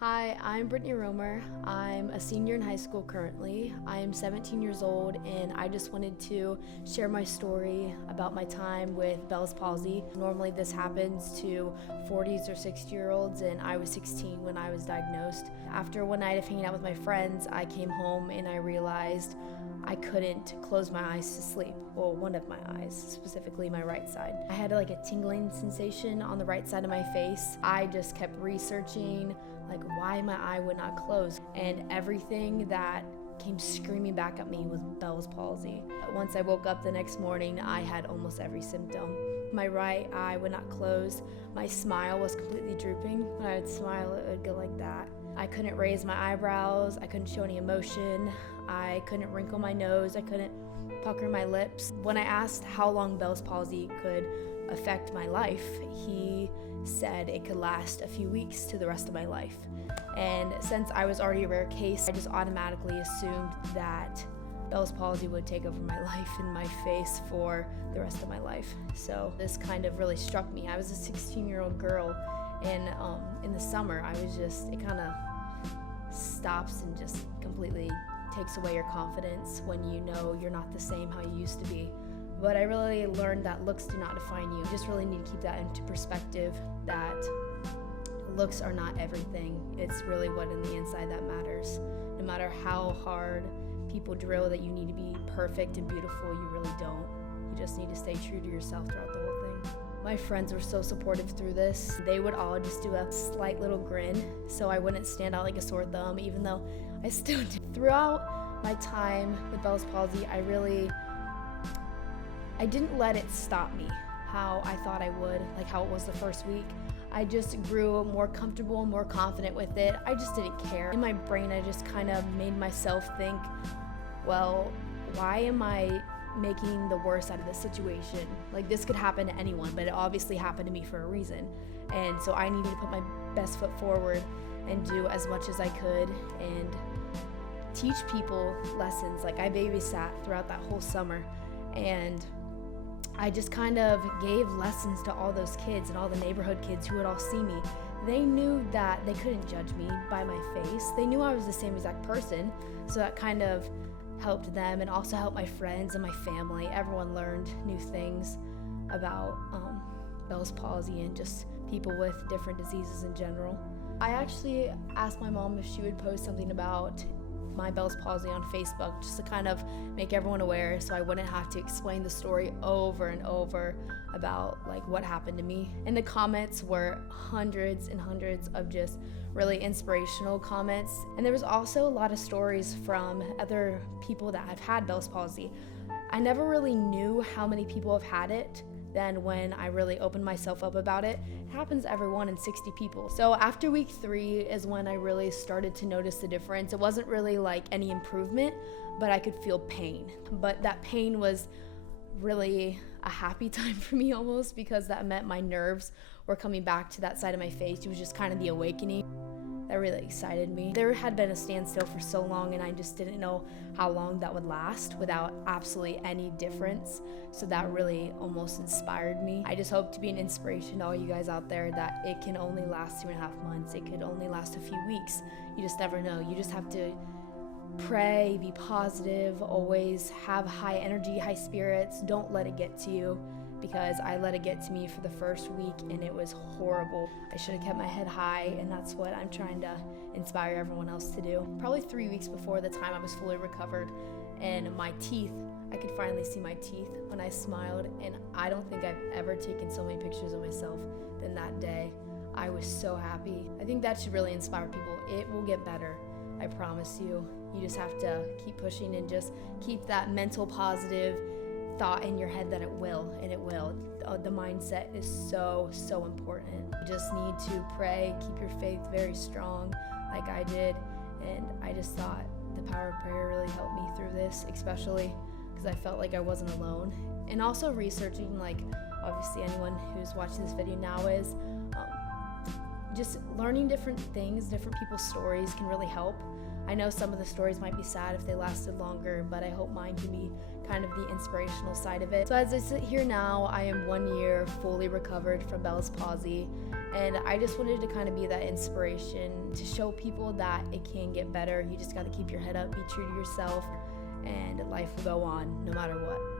Hi, I'm Breanna Romer. I'm a senior in high school currently. I am 17 years old, and I just wanted to share my story about my time with Bell's palsy. Normally this happens to 40s or 60-year-olds, and I was 16 when I was diagnosed. After one night of hanging out with my friends, I came home and I realized I couldn't close my eyes to sleep. Well, one of my eyes, specifically my right side. I had like a tingling sensation on the right side of my face. I just kept researching like why my eye would not close, and everything that came screaming back at me was Bell's palsy. Once I woke up the next morning, I had almost every symptom. My right eye would not close. My smile was completely drooping. When I would smile, it would go like that. I couldn't raise my eyebrows. I couldn't show any emotion. I couldn't wrinkle my nose. I couldn't pucker my lips. When I asked how long Bell's palsy could affect my life, he said it could last a few weeks to the rest of my life. And since I was already a rare case, I just automatically assumed that Bell's palsy would take over my life and my face for the rest of my life. So this kind of really struck me. I was a 16-year-old girl, and in the summer, it kind of stops and just completely takes away your confidence when you know you're not the same how you used to be. But I really learned that looks do not define you. You just really need to keep that into perspective, that looks are not everything. It's really what in the inside that matters. No matter how hard people drill that you need to be perfect and beautiful, you really don't. You just need to stay true to yourself throughout the whole thing. My friends were so supportive through this. They would all just do a slight little grin so I wouldn't stand out like a sore thumb, even though I still did. Throughout my time with Bell's palsy, I didn't let it stop me how I thought I would, like how it was the first week. I just grew more comfortable, more confident with it. I just didn't care. In my brain, I just kind of made myself think, well, why am I making the worst out of this situation? Like, this could happen to anyone, but it obviously happened to me for a reason. And so I needed to put my best foot forward and do as much as I could and teach people lessons. Like, I babysat throughout that whole summer, and I just kind of gave lessons to all those kids and all the neighborhood kids who would all see me. They knew that they couldn't judge me by my face. They knew I was the same exact person, so that kind of helped them and also helped my friends and my family. Everyone learned new things about Bell's palsy and just people with different diseases in general. I actually asked my mom if she would post something about my Bell's palsy on Facebook, just to kind of make everyone aware so I wouldn't have to explain the story over and over about like what happened to me. And the comments were hundreds and hundreds of just really inspirational comments. And there was also a lot of stories from other people that have had Bell's palsy. I never really knew how many people have had it. Then when I really opened myself up about it, it happens to every 1 in 60 people. So after week 3 is when I really started to notice the difference. It wasn't really like any improvement, but I could feel pain. But that pain was really a happy time for me almost, because that meant my nerves were coming back to that side of my face. It was just kind of the awakening. That really excited me. There had been a standstill for so long, and I just didn't know how long that would last without absolutely any difference. So that really almost inspired me. I just hope to be an inspiration to all you guys out there that it can only last 2.5 months. It could only last a few weeks. You just never know. You just have to pray, be positive, always have high energy, high spirits. Don't let it get to you, because I let it get to me for the first week and it was horrible. I should have kept my head high, and that's what I'm trying to inspire everyone else to do. Probably 3 weeks before the time I was fully recovered, and my teeth, I could finally see my teeth when I smiled, and I don't think I've ever taken so many pictures of myself than that day. I was so happy. I think that should really inspire people. It will get better, I promise you. You just have to keep pushing and just keep that mental positive thought in your head that it will, and it will. The mindset is so important. You just need to pray, keep your faith very strong like I did, and I just thought the power of prayer really helped me through this, especially because I felt like I wasn't alone. And also researching, like obviously anyone who's watching this video now is, just learning different things, different people's stories can really help. I know some of the stories might be sad if they lasted longer, but I hope mine can be kind of the inspirational side of it. So as I sit here now, I am 1 year fully recovered from Bell's palsy, and I just wanted to kind of be that inspiration to show people that it can get better. You just got to keep your head up, be true to yourself, and life will go on no matter what.